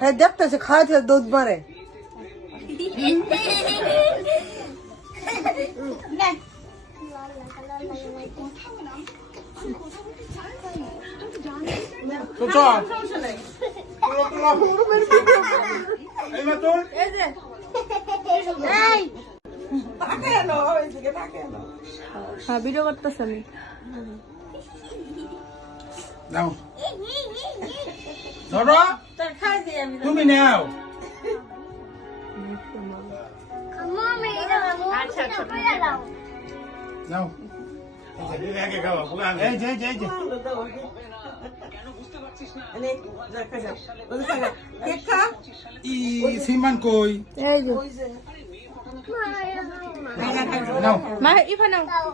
হ্যাঁ দেখতেছে খাওয়াতে দুধ মারে তো চল এই মা তোর হ্যাঁ ভিডিও করতেছি আমি নাও ধরো তুমি নাও নাও এই যে এই যে সিমান কই এই যে নাও মা ইফা নাও নাও